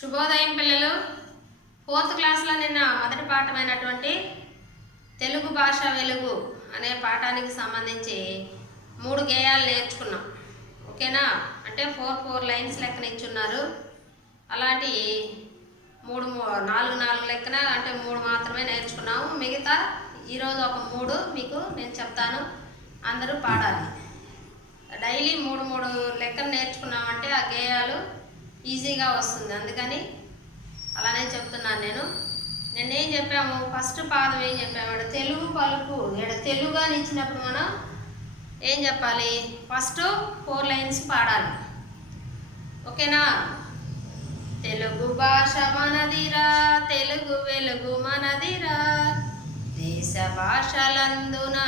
శుభోదయం పిల్లలు. ఫోర్త్ క్లాస్లో నిన్న మొదటి పాఠమైనటువంటి తెలుగు భాష వెలుగు అనే పాఠానికి సంబంధించి మూడు గేయాలు నేర్చుకున్నాం. ఓకేనా? అంటే ఫోర్ ఫోర్ లైన్స్ లెక్కన ఇచ్చున్నారు అలాంటి మూడు మూ- నాలుగు నాలుగు లెక్కన అంటే మూడు మాత్రమే నేర్చుకున్నాము. మిగతా ఈరోజు ఒక మూడు మీకు నేను చెప్తాను. అందరూ పాడాలి. డైలీ మూడు మూడు లెక్కలు నేర్చుకున్నామంటే ఆ గేయాలు ఈజీగా వస్తుంది. అందుకని అలానే చెప్తున్నాను నేను. నిన్నేం చెప్పాము? ఫస్ట్ పాదం ఏం చెప్పాము? ఇక్కడ తెలుగు పలుకు ఇక్కడ తెలుగు అని ఇచ్చినప్పుడు మనం ఏం చెప్పాలి? ఫస్ట్ ఫోర్ లైన్స్ పాడాలి. ఓకేనా? తెలుగు భాష మనదిరా తెలుగు వెలుగు మనదిరా. దేశ భాషలందున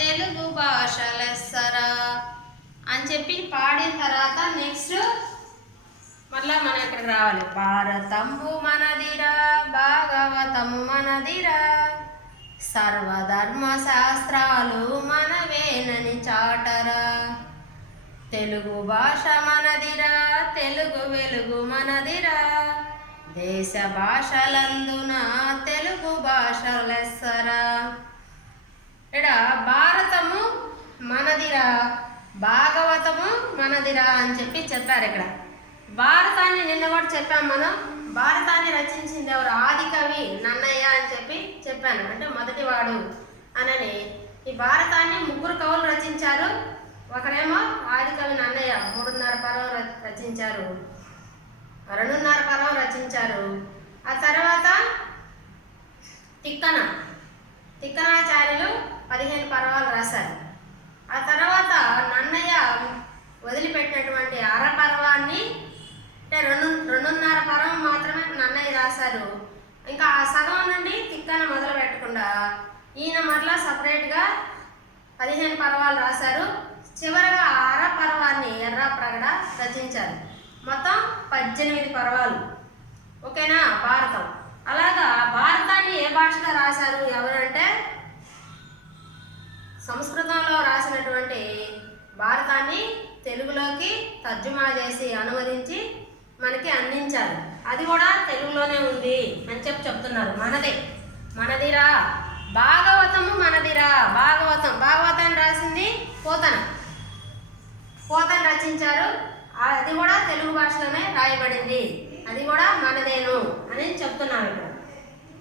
తెలుగు భాషలెస్సరా అని చెప్పి పాడిన తర్వాత నెక్స్ట్ మళ్ళా మనం ఇక్కడ రావాలి? భారతము మనదిరా భాగవతము మనదిరా. సర్వధర్మ శాస్త్రాలు మనవేనని చాటరా. తెలుగు భాష మనదిరా తెలుగు వెలుగు మనదిరా. దేశ భాషలందున తెలుగు భాష లెస్సరా. ఇక్కడ భారతము మనదిరా భాగవతము మనదిరా అని చెప్పి చెప్పారు ఇక్కడ. భారతాన్ని నిన్న కూడా చెప్పాం మనం. భారతాన్ని రచించింది ఎవరు ఆది కవి నన్నయ్య అని చెప్పి చెప్పాను. అంటే మొదటివాడు అనని. ఈ భారతాన్ని ముగ్గురు కవులు రచించారు. ఒకరేమో ఆది కవి నన్నయ్య మూడున్నర పర్వం ర- రచించారు. రెండున్నర పర్వం రచించారు. ఆ తర్వాత తిక్కన తిక్కనాచార్యులు పదిహేను పర్వాలు రాశారు. ఆ తర్వాత నన్నయ్య వదిలిపెట్టినటువంటి అర పర్వాన్ని అంటే రెండు రెండున్నర పరం మాత్రమే నన్నయ్య రాశారు. ఇంకా ఆ సగం నుండి తిక్కన మొదలు పెట్టకుండా ఈయన మరలా సపరేట్గా పదిహేను పర్వాలు రాశారు. చివరగా ఆర అర పర్వాన్ని ఎర్ర ప్రగడ రచించారు. మొత్తం పద్దెనిమిది పర్వాలు. ఓకేనా? భారతం. అలాగా భారతాన్ని ఏ భాషలో రాశారు? ఎవరంటే సంస్కృతంలో రాసినటువంటి భారతాన్ని తెలుగులోకి తర్జుమా చేసి అనువదించి మనకి అందించారు. అది కూడా తెలుగులోనే ఉంది అని చెప్పి చెప్తున్నారు. మనదే. మనదిరా. భాగవతము మనదిరా. భాగవతం. భాగవతాన్ని రాసింది పోతన. పోతన రచించారు. అది కూడా తెలుగు భాషలోనే రాయబడింది. అది కూడా మనదేను అని చెప్తున్నారు ఇక్కడ.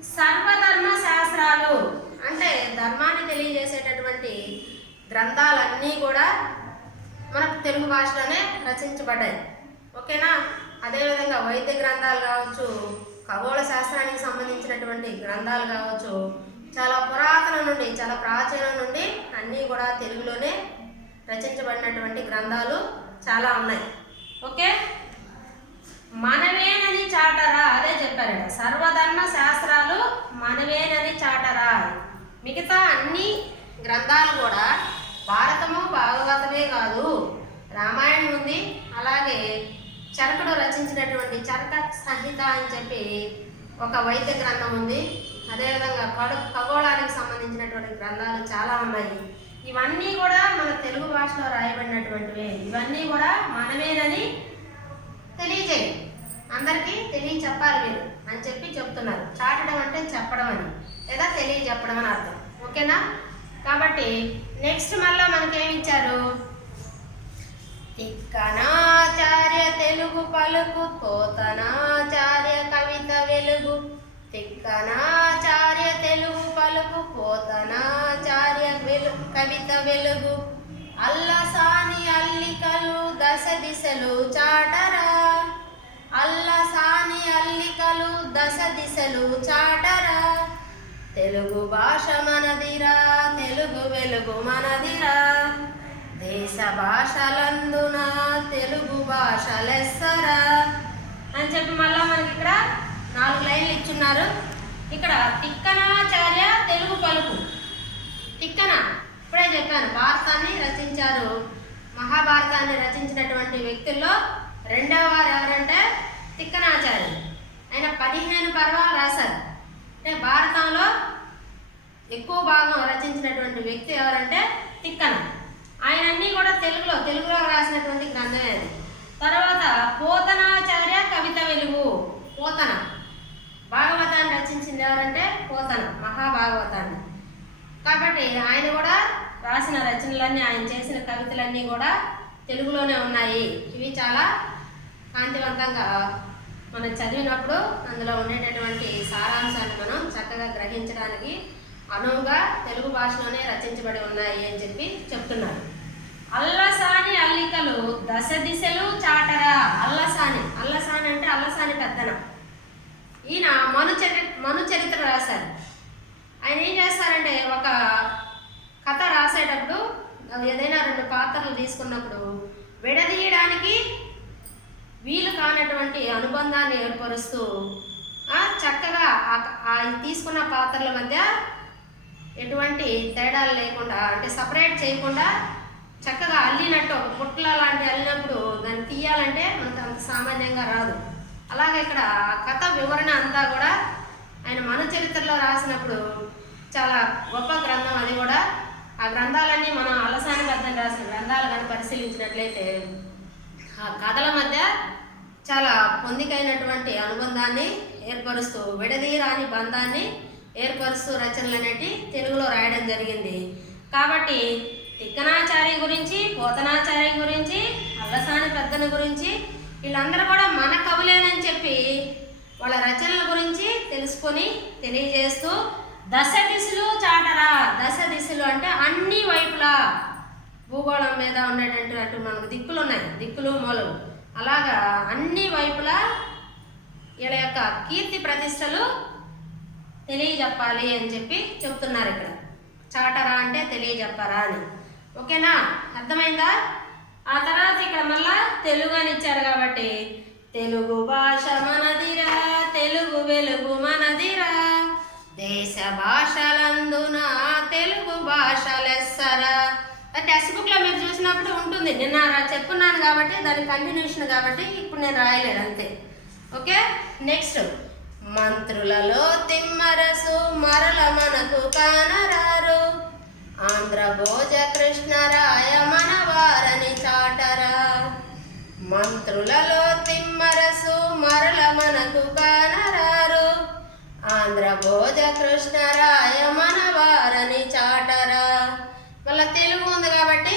సర్వధర్మ శాస్త్రాలు అంటే ధర్మాన్ని తెలియజేసేటటువంటి గ్రంథాలన్నీ కూడా మన తెలుగు భాషలోనే రచించబడ్డాయి. ఓకేనా? అదేవిధంగా వైద్య గ్రంథాలు కావచ్చు ఖగోళ శాస్త్రానికి సంబంధించినటువంటి గ్రంథాలు కావచ్చు చాలా పురాతన నుండి చాలా ప్రాచీనం నుండి అన్నీ కూడా తెలుగులోనే రచించబడినటువంటి గ్రంథాలు చాలా ఉన్నాయి. ఓకే? మనవేనని చాటరా అదే చెప్పారట. సర్వధర్మ శాస్త్రాలు మనవేనని చాటరా. మిగతా అన్ని గ్రంథాలు కూడా భారతము భాగవతమే కాదు. రామాయణం ఉంది. అలాగే చరకుడు రచించినటువంటి చరక సంహిత అని చెప్పి ఒక వైద్య గ్రంథం ఉంది. అదేవిధంగా కడు ఖగోళానికి సంబంధించినటువంటి గ్రంథాలు చాలా ఉన్నాయి. ఇవన్నీ కూడా మన తెలుగు భాషలో రాయబడినటువంటివే. ఇవన్నీ కూడా మనమేనని తెలియజేయి. అందరికీ తెలియ చెప్పాలి మీరు అని చెప్పి చెప్తున్నారు. చాటడం అంటే చెప్పడం అని. లేదా తెలియజెప్పడం అని అర్థం. ఓకేనా? కాబట్టి నెక్స్ట్ మళ్ళీ మనకేమిచ్చారు ఇచ్చారు? తిక్కనాచార్య తెలుగు పలుకు పోతనాచార్య కవిత వెలుగు. తిక్కనాచార్య తెలుగు పలుకు పోతనాచార్య వెలు కవిత వెలుగు. అల్లసాని అల్లికలు దశ దిశలు చాటరా. అల్లసాని అల్లికలు దశ దిశలు చాటరా. తెలుగు భాష మనదిరా తెలుగు వెలుగు మనదిరా. దేశ భాషలందున తెలుగు భాష లెస్సరా అని చెప్పి మళ్ళా మనకి ఇక్కడ నాలుగు లైన్లు ఇచ్చున్నారు. ఇక్కడ తిక్కనాచార్య తెలుగు పలుకు. తిక్కన ఇప్పుడే చెప్పాను భారతాన్ని రచించారు. మహాభారతాన్ని రచించినటువంటి వ్యక్తుల్లో రెండవ వారు ఎవరంటే తిక్కనాచార్యులు. ఆయన పదిహేను పర్వాలు రాశారు. అంటే భారతంలో ఎక్కువ భాగం రచించినటువంటి వ్యక్తి ఎవరంటే తిక్కన. ఆయన అన్నీ కూడా తెలుగులో తెలుగులో రాసినటువంటి గ్రంథమే అది. తర్వాత పోతనాచార్య కవిత వెలుగు పోతన. భాగవతాన్ని రచించింది ఎవరంటే పోతన మహాభాగవతాన్ని. కాబట్టి ఆయన కూడా రాసిన రచనలన్నీ ఆయన చేసిన కవితలన్నీ కూడా తెలుగులోనే ఉన్నాయి. ఇవి చాలా కాంతివంతంగా మనం చదివినప్పుడు అందులో ఉండేటటువంటి సారాంశాన్ని మనం చక్కగా గ్రహించడానికి అనువుగా తెలుగు భాషలోనే రచించబడి ఉన్నాయి అని చెప్పి చెప్తున్నారు. అల్లసాని అల్లికలు దశ దిశలు చాటరా. అల్లసాని అల్లసాని అంటే అల్లసాని పెద్దన ఈయన మనుచరి మను చరిత్ర రాశారు. ఆయన ఏం చేస్తారంటే ఒక కథ రాసేటప్పుడు ఏదైనా రెండు పాత్రలు తీసుకున్నప్పుడు విడదీయడానికి వీలు కానటువంటి అనుబంధాన్ని ఏర్పరుస్తూ చక్కగా ఆ తీసుకున్న పాత్రల మధ్య ఎటువంటి తేడాలు లేకుండా అంటే సపరేట్ చేయకుండా చక్కగా అల్లినట్టు ఒక పుట్ల లాంటి అల్లినప్పుడు దాన్ని తీయాలంటే మనకు అంత సామాన్యంగా రాదు. అలాగే ఇక్కడ కథ వివరణ అంతా కూడా ఆయన మన చరిత్రలో రాసినప్పుడు చాలా గొప్ప గ్రంథం అది కూడా. ఆ గ్రంథాలన్నీ మనం అలసాని బద్దం రాసిన గ్రంథాలు కానీ పరిశీలించినట్లయితే ఆ కథల మధ్య చాలా పొందికైనటువంటి అనుబంధాన్ని ఏర్పరుస్తూ విడదీరాని బంధాన్ని ఏర్పరుస్తూ రచనలు అనేటి తెలుగులో రాయడం జరిగింది. కాబట్టి తిక్కనాచార్యం గురించి పోతనాచార్యం గురించి అల్లసాని పెద్దన గురించి వీళ్ళందరూ కూడా మన కవులేనని చెప్పి వాళ్ళ రచనల గురించి తెలుసుకొని తెలియజేస్తూ దశ దిశలు చాటరా. దశ దిశలు అంటే అన్ని వైపులా భూగోళం మీద ఉండేటటువంటి మనకు దిక్కులు ఉన్నాయి దిక్కులు మూలలు. అలాగా అన్ని వైపులా వీళ్ళ యొక్క కీర్తి ప్రతిష్టలు తెలియజెప్పాలి అని చెప్పి చెప్తున్నారు ఇక్కడ. చాటరా అంటే తెలియజెప్పారా అని. ఓకేనా? అర్థమైందా? ఆ తర్వాత ఇక్కడ మళ్ళా తెలుగు అని ఇచ్చారు కాబట్టి తెలుగు భాష మనదిరా తెలుగు వెలుగు మనదిరా. దేశ భాషలందున తెలుగు భాష లెస్సరా. టెక్స్ట్ బుక్లో మీరు చూసినప్పుడు ఉంటుంది. నిన్న రా- చెప్పున్నాను కాబట్టి దాని కంటిన్యూషన్ కాబట్టి ఇప్పుడు నేను రాయలేను అంతే. ఓకే? నెక్స్ట్ మంత్రులలో తిమ్మరసు మరల మనకు కానరారు. ఆంధ్ర భోజ ప్రబోధ కృష్ణరాయ మన వారని చాటరా. మళ్ళీ తెలుగు ఉంది కాబట్టి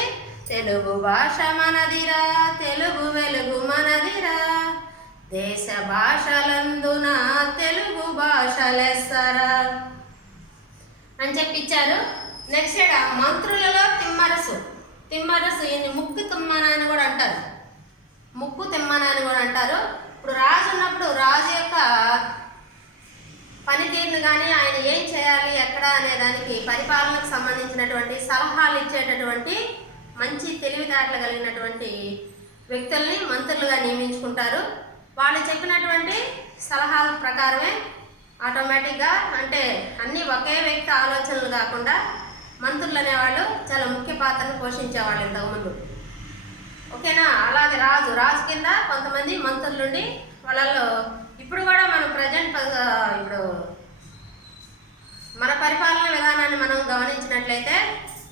తెలుగు భాష మనదిరా తెలుగు వెలుగు మనదిరా. దేశ భాషలందున తెలుగు భాష అని చెప్పించారు. నెక్స్ట్ ఇక్కడ మంత్రులలో తిమ్మరసు. తిమ్మరసు ఈయన ముక్కు తిమ్మన అని కూడా అంటారు. ముక్కు తిమ్మన అని కూడా అంటారు. ఇప్పుడు రాజు ఉన్నప్పుడు రాజు యొక్క పనితీరును కానీ ఆయన ఏం చేయాలి ఎక్కడ అనే దానికి పరిపాలనకు సంబంధించినటువంటి సలహాలు ఇచ్చేటటువంటి మంచి తెలివితేటలు కలిగినటువంటి వ్యక్తుల్ని మంత్రులుగా నియమించుకుంటారు. వాళ్ళు చెప్పినటువంటి సలహాల ప్రకారమే ఆటోమేటిక్గా అంటే అన్ని ఒకే వ్యక్తి ఆలోచనలు కాకుండా మంత్రులు అనేవాళ్ళు చాలా ముఖ్య పాత్రను పోషించేవాళ్ళు ఇంతకుముందు. ఓకేనా? అలాగే రాజు రాజు కింద కొంతమంది మంత్రులుండి వాళ్ళలో ఇప్పుడు కూడా మనం ప్రజెంట్ ఇప్పుడు మన పరిపాలన విధానాన్ని మనం గమనించినట్లయితే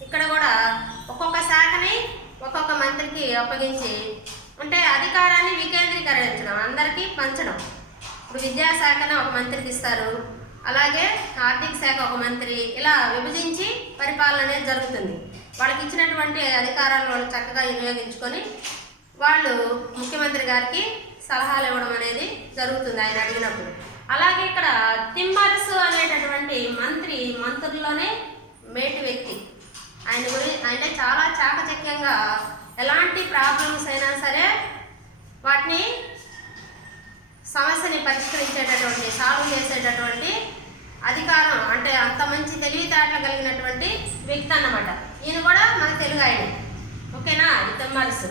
ఇక్కడ కూడా ఒక్కొక్క శాఖని ఒక్కొక్క మంత్రికి అప్పగించి అంటే అధికారాన్ని వికేంద్రీకరించడం అందరికీ పంచడం. ఇప్పుడు విద్యాశాఖను ఒక మంత్రికి ఇస్తారు అలాగే ఆర్థిక శాఖ ఒక మంత్రి ఇలా విభజించి పరిపాలన అనేది జరుగుతుంది. వాళ్ళకి ఇచ్చినటువంటి అధికారాలను వాళ్ళు చక్కగా వినియోగించుకొని వాళ్ళు ముఖ్యమంత్రి గారికి సలహాలు ఇవ్వడం అనేది జరుగుతుంది ఆయన అడిగినప్పుడు. అలాగే ఇక్కడ తిమ్మరసు అనేటటువంటి మంత్రి మంత్రుల్లోనే మేటి వ్యక్తి. ఆయన గురించి ఆయన చాలా చాకచక్యంగా ఎలాంటి ప్రాబ్లమ్స్ అయినా సరే వాటిని సమస్యని పరిష్కరించేటటువంటి సాల్వ్ చేసేటటువంటి అధికారం అంటే అంత మంచి తెలివితేటలు కలిగినటువంటి వ్యక్తి అన్నమాట. ఈయన కూడా మన తెలుగు ఆయన. ఓకేనా? ఈ తిమ్మరసు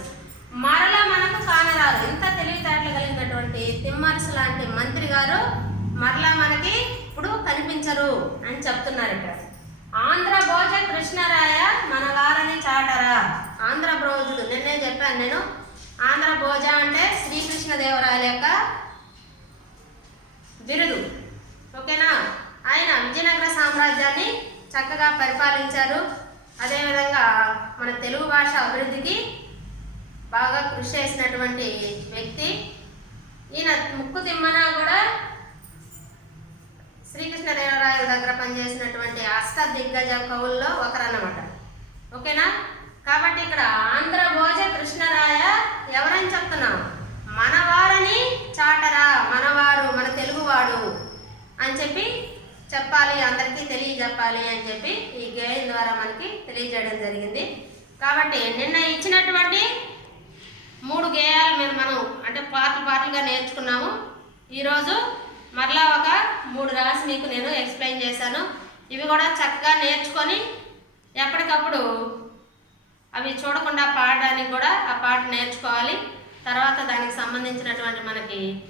మరలా మనకు కానరారు ఇంత తెలివితేటలు కలిగినటువంటి తిమ్మరసు లాంటి మంత్రి గారు మరలా మనకి ఇప్పుడు కనిపించరు అని చెప్తున్నారు ఇక్కడ ఆంధ్ర భోజ కృష్ణరాయ మన వారని చాటరా. ఆంధ్ర భోజుడు నిన్నే చెప్పాను నేను. ఆంధ్ర భోజ అంటే శ్రీకృష్ణదేవరాయల యొక్క బిరుదు. ఓకేనా? ఆయన విజయనగర సామ్రాజ్యాన్ని చక్కగా పరిపాలించారు. అదేవిధంగా మన తెలుగు భాష అభివృద్ధికి బాగా కృషి చేసినటువంటి వ్యక్తి. ఈయన ముక్కు తిమ్మన కూడా శ్రీకృష్ణదేవరాయల దగ్గర పనిచేసినటువంటి అష్ట దిగ్గజ కవుల్లో ఒకరన్నమాట. ఓకేనా? కాబట్టి ఇక్కడ ఆంధ్ర భోజ కృష్ణరాయ ఎవరని చెప్తున్నాం? మనవారని చాటరా మనవారు మన తెలుగువాడు అని చెప్పి చెప్పాలి అందరికీ తెలియజెప్పాలి అని చెప్పి ఈ గేయం ద్వారా మనకి తెలియజేయడం జరిగింది. కాబట్టి నిన్న ఇచ్చినటువంటి మూడు గేయాలు మేము మనం అంటే పాటలు పాటలుగా నేర్చుకున్నాము. ఈరోజు మరలా ఒక మూడు రాసి మీకు నేను ఎక్స్ప్లెయిన్ చేశాను. ఇవి కూడా చక్కగా నేర్చుకొని ఎప్పటికప్పుడు అవి చూడకుండా పాడడానికి కూడా ఆ పాట నేర్చుకోవాలి. తర్వాత దానికి సంబంధించినటువంటి మనకి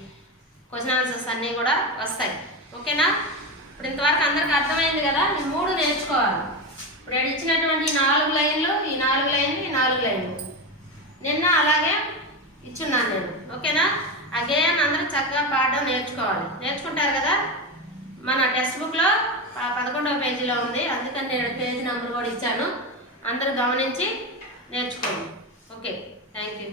క్వశ్చన్ ఆన్సర్స్ అన్నీ కూడా వస్తాయి. ఓకేనా? ఇప్పుడు ఇంతవరకు అందరికి అర్థమైంది కదా? ఈ మూడు నేర్చుకోవాలి. ఇప్పుడు ఇచ్చినటువంటి నాలుగు లైన్లు ఈ నాలుగు లైన్లు ఈ నాలుగు లైన్లు. నిన్న అలాగే ఇచ్చున్నాను నేను. ఓకేనా? ఆ గేయాన్ని అందరూ చక్కగా పాడడం నేర్చుకోవాలి. నేర్చుకుంటారు కదా? మన టెక్స్ట్ బుక్లో పదకొండవ పేజీలో ఉంది. అందుకని నేను పేజీ నెంబర్ కూడా ఇచ్చాను. అందరూ గమనించి నేర్చుకోండి. ఓకే. Thank you